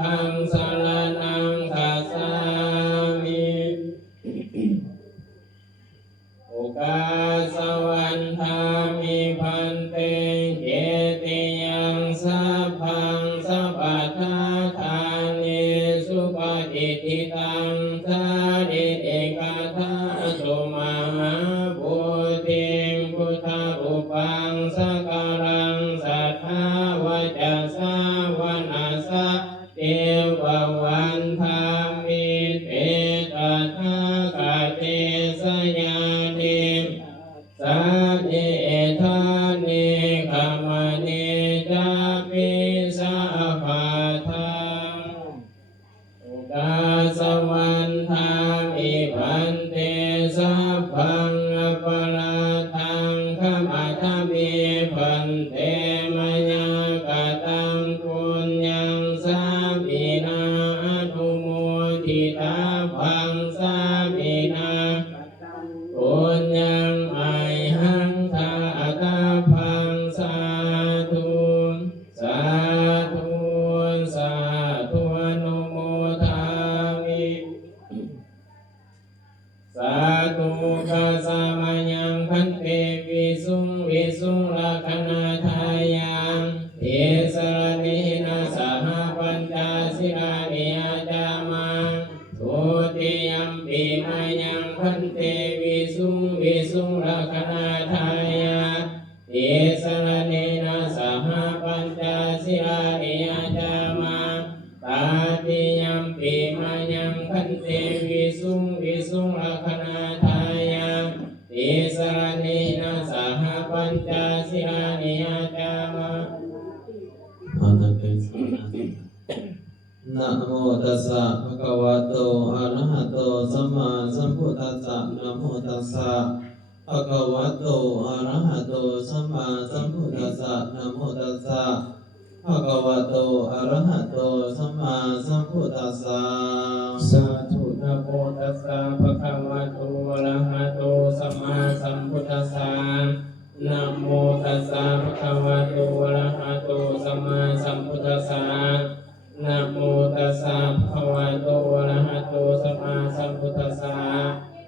ฆังสรณังคัจฉามิอุกาสวันทามิพันเตเกติยังสัพพังสัพพทาทานิสุปฏิทิตังสาริเอกทาตุมหาปุถิงพุทธรูปังสักการังสัทธาวจาสาวนาสะเทววันทามิเตตถาคเตสยานิสัพเพทานิขมณิจาปิสัพพทังอุกาสวันทามิพันเตสัพพังอปราทังขมาทมิพันเตมยากตังปุญญังสามินาอนุโมทิตาภังสามินาปุญญังไอหังทาตาภังสาธุสาธุสาธุอนุโมทามิสาธุกัสสะมะยังพันเตวิสุงวิสุงลักขณาทายังเทสรณินาสหปัญจสิรานิยจามังทุติยัมปิมายังพันเตวิสุงวิสุงลักขณาทายังเทสรณินาสหปัญจสิรานิยจามังตาติยัมปิมายังพันเตวิสุงวิสุงลักขณาทายังเทสรณินาสหปัญจสิรานิยจามังนะโมตัสสะภะคะวะโตอะระหะโตสัมมาสัมพุทธัสสะนะโมตัสสะภะคะวะโตอะระหะโตสัมมาสัมพุทธัสสะนะโมตัสสะภะคะวะโตอะระหะโตสัมมาสัมพุทธัสสะสาธุนะโมตัสสะภะคะวะโตอะระหะโตสัมมาสัมพุทธัสสะนะโมตัสสะภะคะวะโตอะระหะโตสัมมาสัมพุทธัสสะนะโมตัสสะภะคะวะโตอะระหะโตสัมมาสัมพุทธัสสะ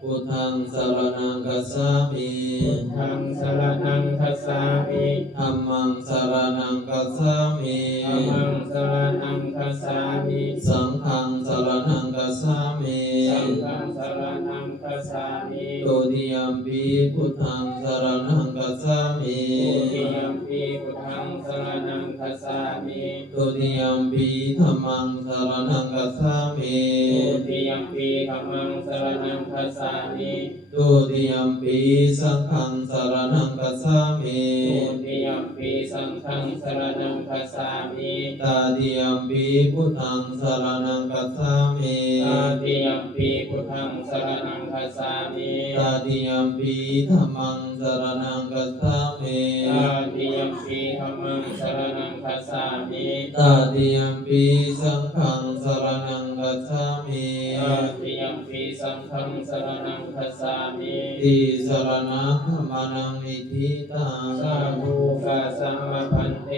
พุทธังสรณังคัจฉามิพุทธังสรณังคัจฉามิธัมมังสรณังคัจฉามิธัมมังสรณังคัจฉามิสังฆังสรณังคัจฉามิสังฆังสรณังคัจฉามิตุติยัมปิพุทธังสรณังคัจฉามิตุติยัมปิพุทธังสรณังคัจฉามิตุติยัมปิธัมมังสรณังคัจฉามิตุติยัมปิธัมมังสรณังคัจฉามิตุติยัมปิสังฆังสรณังคัจฉามิตุติยัมปิสังฆังสรณังคัจฉามิตาติยัมปิพุทธังสรณังคัจฉามิตาติยัมปิพุทธังสรณังคัจฉามิตาติยัมปิธัมมังสรณังคัจฉามิตาติยัมปิธัมมังสรณังคัจฉามิตาติยัมปิสังฆังสรณังคัจฉามิตาติยัมปิสังฆังสรณังคัจฉามิติสรณะขมานังนิธิตังสาธุกัสสะมะพันเต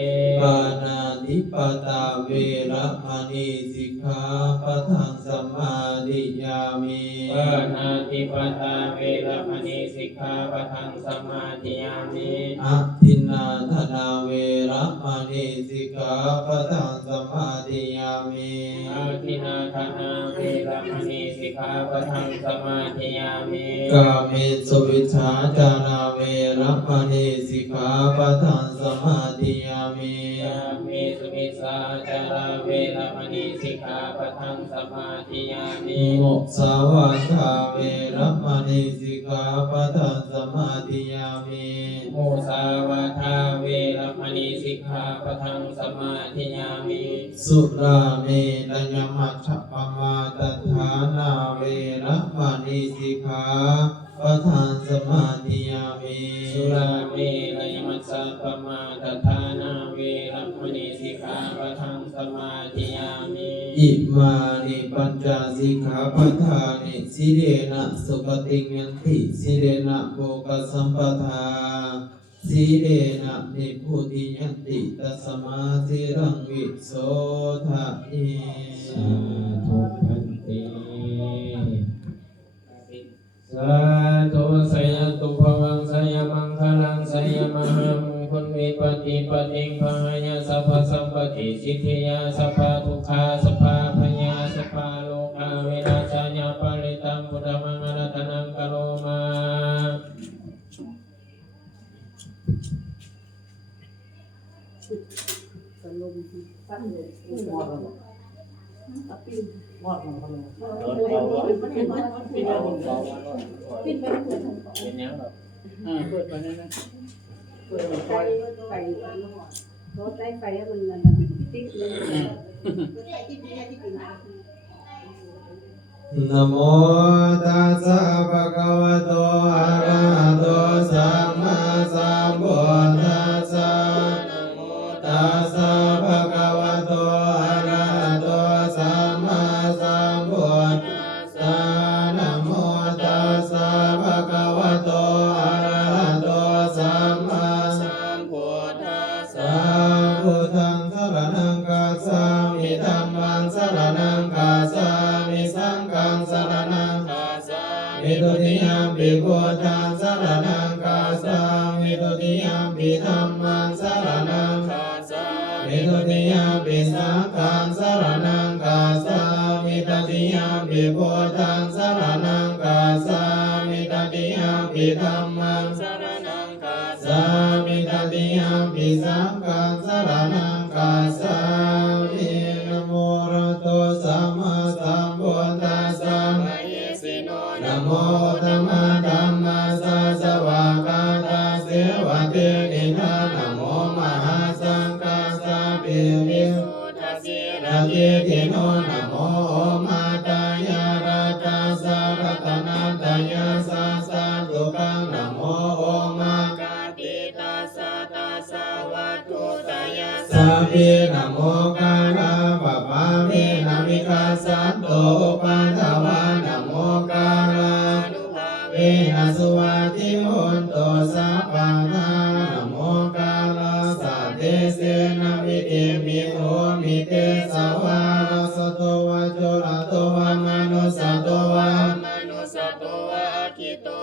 ปานาติปตาเวระมณีสิกขาปะทังสมาธิยามิปานาติปตาเวระมณีสิกขาปะทังสมาธิยามิอะทินนาทนาเวระมณีสิกขาปะทังสมาธิยามิอะทินนาทนาเวระมณีสิกขาปะทังสมาธิยามิกาเมสุวิชฌาจาราเวระมณีสิกขาปะทังสมาธิยามิกาเมสุวิชฌาจาราเวระมณีสิกขาปะทังสมาธิยามิมุสาวาทาเวระมณีสิกขาปะทังสมาธิยามิมุสาวาทาเวระมณีสิกขาปะทังสมาธิยามิสุราเมรยมัชฌัปปมาทฐานาเวระมณีสิกขาปะทังสมาธิยามิสุราเมรยมัชฌัปปมาทฐานาเวระมณีสิกขาปะทังสมาธิยามิอิมานิปัญจสิกขาปทานิสิเรนะสุขติยันติสิเรนะโภคสัมปทาสีเรนะนิพุติยันติตัสมาธิรังวิโสทะเย มอดของเขาเลย รถเขารถเป็นยังหรอ เปิดไปนั่นนะเปิดไฟ ไฟรถได้ไฟมันติ๊กเลย นะโมตัสสะภะคะวะโตอะระหะโตสัมมาสัมพุทธัสสะนะโมตัสสะภะคะวะโตอะระหะโตสัมมาสัมพุทธัสสะนะโมตัสสะภะคะวะโตอะระหะโตสัมมาสัมพุทธัสสะพุทธังสรณังคัจฉามิธัมมังสรณังคัจฉามิสังฆังสรณังคัจฉามิทุติยัมปิพุทธังสรณังคัจฉามิทุติยัมปิธัมมังสรณังคัจฉามิทุติยัมปิสังฆังสรณังคัจฉามิตติยัมปิพุทธังสรณังคัจฉามิตติยัมปิธัมมังสรณังคัจฉามิตติยัมปิสังฆังสรณังคัจฉามินะโมระโตสัมมาสัมพุทธัสสะนะโมธัมมะธัมมัสสะสวากาตาเสวะเตนิทานะโมมหาสังฆัสสะปิริสุทธัสสิระเตติโนนะโมโอมาตายาราตาสารัตนาตายาสาสาตุกังนะโมโอมากาติตาสาตาสาวัตถุตายาสาปินะโมกาลาปะปะเมนะมิคาสัตโตปัฏฐวานะโมกาลานุภาเวนะสุวัติโหนโตสัพพะทานะโมกาลาสัตเตเสนะวิเตมิโหมิเตสวาระสโตวะโจระโตวะมนุสสโตวะ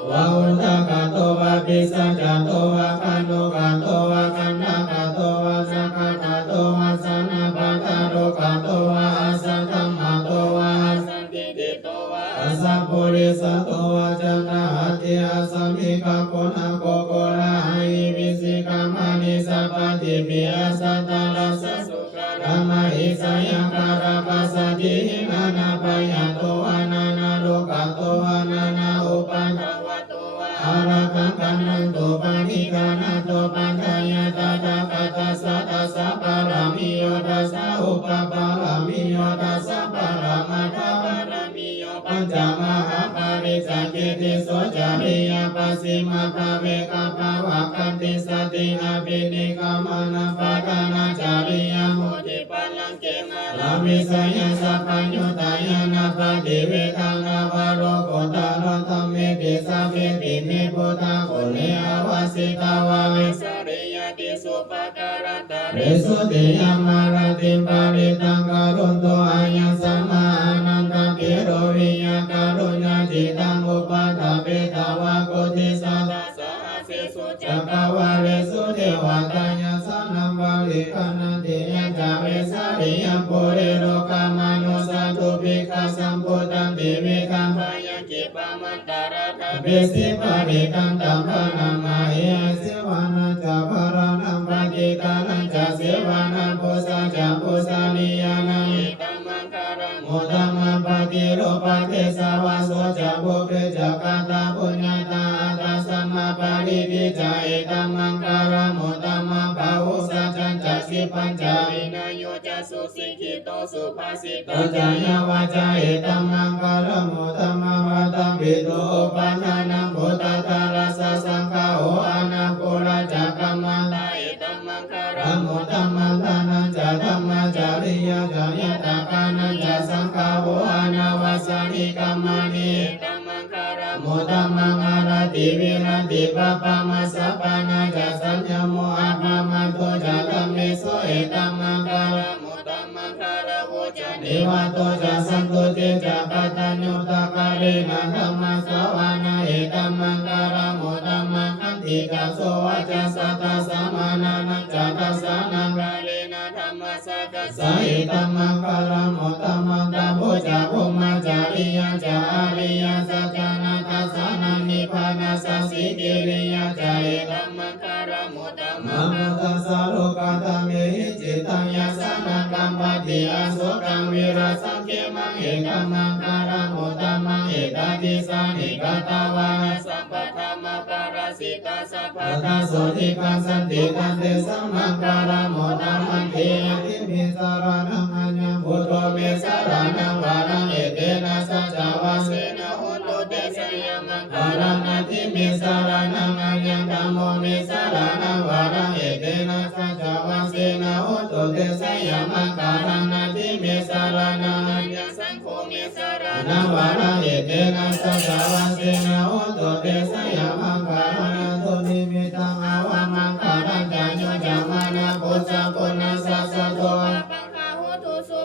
วะอุทกะโตวะปิสัจจโตวะคันโนกะโตวะคันธกะโตวะสักขะกะโตวะสันนะปะทะโรกะโตวะอาสัทธัมมะโตวะอาสันติติโตวะอาสัพพุริสโตวะจันทหัตถิอาสัมมิกะโกนะโกโกระหิวิสิกามานิสัพพะติปิอาสัตตะรัสสะสุขะรัมมะหิสยังคาราปัสสะติหินานาปะยะโตอะนานาโลกะโตอะนานาอุปัฏฐวะโตวะอะระกังกันนันโตปะนิกานะโตปัฏฐายะตาตะคะตัสสะตัสสะปะระมิโยตัสสะอุปปะระมิโยตัสสะปะระมะทะปะระมิโยปัญจมหาปาริสักขิติโสจาริยปัสสิมาภเวกะภวะคันติสติอาภินิกามนะปะทานาจาริยมุติปัลลังเกมะลามิสยสัพพญุตายานะปะติเวทังอวโรโกตาโรธัมเมติสัพเพติเมพุทธะโกเลอวาสิตาวะเวสริยติสุปการัตตะเรสุติยามารติปาริตังกรุณโตอายัสสมาอนันตปิโรวิยาการุญาจิตังอุปาทเปตาวะโกติสัตตะสหสิสุจักวาเรสุเทวตายาสันัมบาลิกานันติยะจาเวสริยปุเรโรกามานุสัตตุปิกาสัมพุทธันติวิคัมภายังกิปะมันตาระทะเบสิปาริตันตัมปะนามาเอเสวานัจจาภารานัมปฏิตานัจจเสวานัมโพสัจจโพสานิยานังอิตัมมังคารังโมตัมมัปฏิโรปะเทสาวาโสจะโพเปจักขันตาปุญญาตาอัตตาสัมมาปาริปิจาเอตัมมังคารังโมตัมมัปะหุสัจจันจักสิปัญจวินัยโยจะสุสิกขิโตสุภาสิโตจายาวาจาเอตัมมังคารังโมตัมมัวัตตัมปิโตอุปาทานังพุทธะทารัสสะสังฆาโออานาปุระจักขัมมังลาเอตัมมังคารังโมตัมมัทานันจะธัมมาจาริยจายตากานันจะสังฆาโออานาวาสานิกัมมานิเอตัมมังคารังโมตัมมังอาราติวิรัติปะปะมัสสะปานาจะสัญญโมอะภะมะโตจะธัมเมโสเอตัมมังคารังโมตัมมังคาระโวจะเนวะโตจะสันตุเตจะปัตตัญญูตะกะเรนะธัมมัสสวานาเอตัมมังคารังโมตัมมังคันติจะโสวะจะสัตตะสัมมานานัจจะตัสสะนังกะเรนะธัมมัสสะกัสสะเอตัมมังคารังโมตัมมังตะโพจะภุมมาจาริยจะอาริยสัจจานัตสานังนิพพานัสสะสิกิริยจะเอตัมมังคารังโมตัมมังนะโมตัสสะโลกาธรรมเอหิจิตังยัสสะนังกัมปติอโศกังวิรา สังเขมังเอกมังการโมตมังเอกติสานิกตาวาสัพพธรรมปาราสิตาสัพพทาโสติกัสสันติกันเตสัมมังการโมตมังเทติมิสารนังอัญญพุทโธเมสารนังวารังเอเตนะสัจจวาเสนะโหตุเตสยามังการนาทิมิสารนังอัญญธัมโมเมสารนังวารังเอเตนะสัจจวาเสนะโหตุเตสยามังการนาทิมิสารนังอัญญสังโฆเมสารนังวารังเอเตนะสัจจวาเสนะโหตุเตสยามังการนาตุนิมิตังอาวามังการัญญโยจามานะปุจจาปุณณสัสสะโต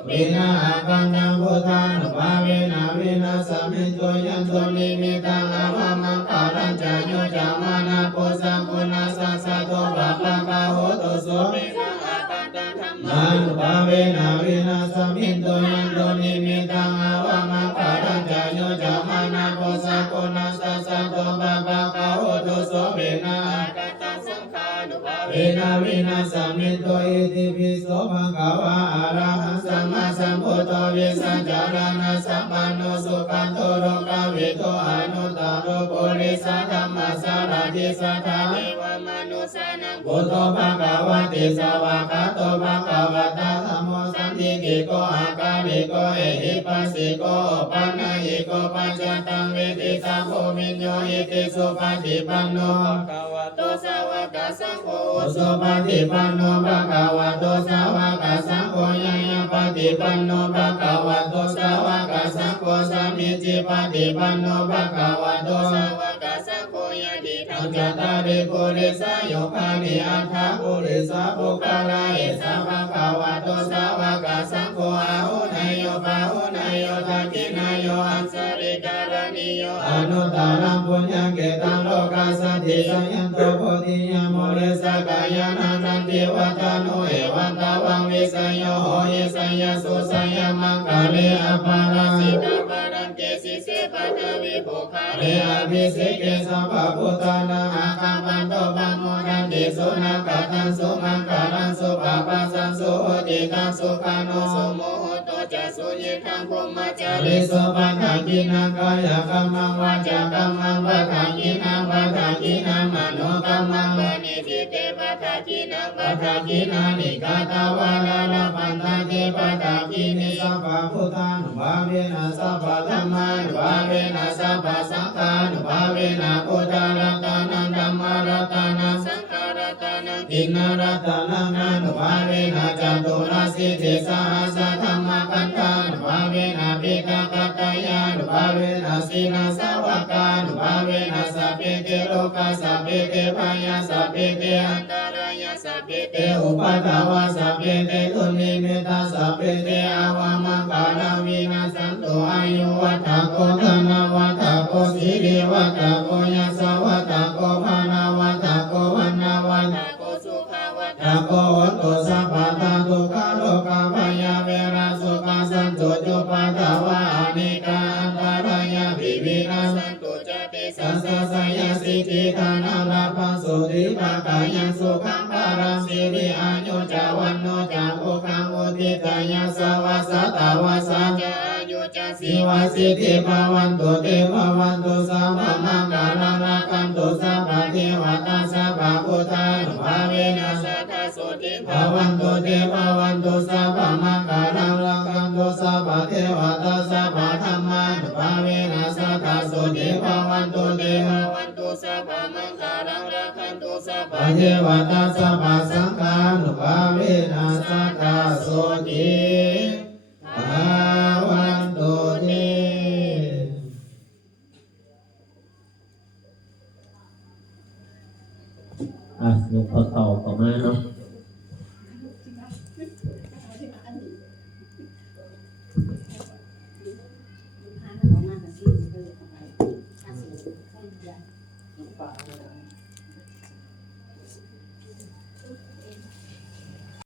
วินาปัญญพุทธานุภาเวนะวินาสมิโตยันตุนิมิตังอาวามังการัญญโยจามานะปุจจาปุณณสัสสะโตปะปังคาโหตุโสมานุภาเวนะวินาสมิโตยันตุนิมิตังอาวามังการัญญโยจามานะปุจจาปุณณสัสสะโตปะปังคาโหตุโสเวนะเวนะวินาสมิโตอิติปิโสภะคะวะอะระหังสัมมาสัมพุทโธวิสัจจารณะสัพพโนสุขันโตโลกวิโตอนุตตโรปุริสธัมมาสารติสัทธาเทวมนุสานังพุทโธภะคะวะติสวากขาโตภะคะวะตาธัมโมสันติกิโกอาการิโกเอหิปัสสิโกปันนะหิโกปัจจตังเวทิตาโพมิญโยอิติสุปฏิปันโนภะคะวะโตสาวกสังโฆสุปฏิปันโนภะคะวะโตสาวกสังโฆยะยะปฏิปันโนภะคะวะโตสาวกสังโฆสัมมิจิปฏิปันโนภะคะวะโตสาวกสังโฆยะติธังจัตตาริปุริสโยคานิอัฏฐาปุริสปุคลาเอสะภะคะวะโตสาวกสังโฆอาหุนายโยปาหุนายโยทักขินายโยอัสสริการณิโยอนุตตรังปุญญเกตังโลกัสสติสัยยันโตโพธิยโมเรสกายานันติวัตโนเอวันตาวังวิสยโยโหเยสยสุสยมังคาเลอภารังสิตาภารังเกสิเสปัตวิโภคาเลอภิสิเกสัมภพุทธานังอาคัมมันโตบังโมนันติสุนังกัตังสุมังคารังสุปะปัสสังสุโหติตังสุขานุสุโมโหโตจะสุยิทังพรหมจาริสุปัฏฐากินังกายกัมมังวาจากัมมังปัฏฐากินังปัฏฐากินังมโนกัมมังปณิทิเตปัฏฐากินังปัฏฐากินานิกาตาวาลาลปันทเตปัฏฐากินิสัพพะพุทธานุภาเวนะสัพพะธัมมานุภาเวนะสัพพะสังฆานุภาเวนะพุทธรัตนังธัมมรัตนังสังฆรัตนังอินนรัตนังอนุภาเวนะจตุราสิเทสหัสสะธัมมคันธานุภาเวนะปิตาคัตตยานุภาเวนะสีนาสาวกานุภาเวนะสัพเพเตโลกาสัพเพเตพยาสัพเพเตอันตรายาสัพเพเตอุปาทาวาสัพเพเตตุนิมิตาสัพเพเตอาวามังการาวินาสันตุอายุวัฏโกธนาวัฏโกสิริวัฏโกยัสสวัฏโกภานาวัฏโกวันนาวัฏโกสุขวัฏโกวัตโตสัพพะตาทุกขโลกาภยเวราสุขสันตุจุปาทาวาอเนกาอันตรายาวิวินาสันตุจติสัสสะสยสิทธิธานาลาภังสุริภากายังสุขังภารังสิริอายุจาวันโนจาโอคังอุทิตายาสวัสสตาวาสาจาอายุจาสิวาสิทธิภาวันตุเตภาวันตุสัมมามังการาราคันตุสัพพะเทวตาสัพพะพุทธานุภาเวนะสัทธาโสติภาวันตุเตภาวันตุสัพพะมังการาราคันตุสัพพะเทวตาสัพพะธัมมานุภาเวนะสัทธาโสติภาวันตุเตภาวันตุสัพพะมังการาราคันตุสัพพะเทวตาสัพพะสังฆานุภาเวนะสัทธาโสติภาวันตุเตหลวงพ่อเต่าต่อมาเนาะ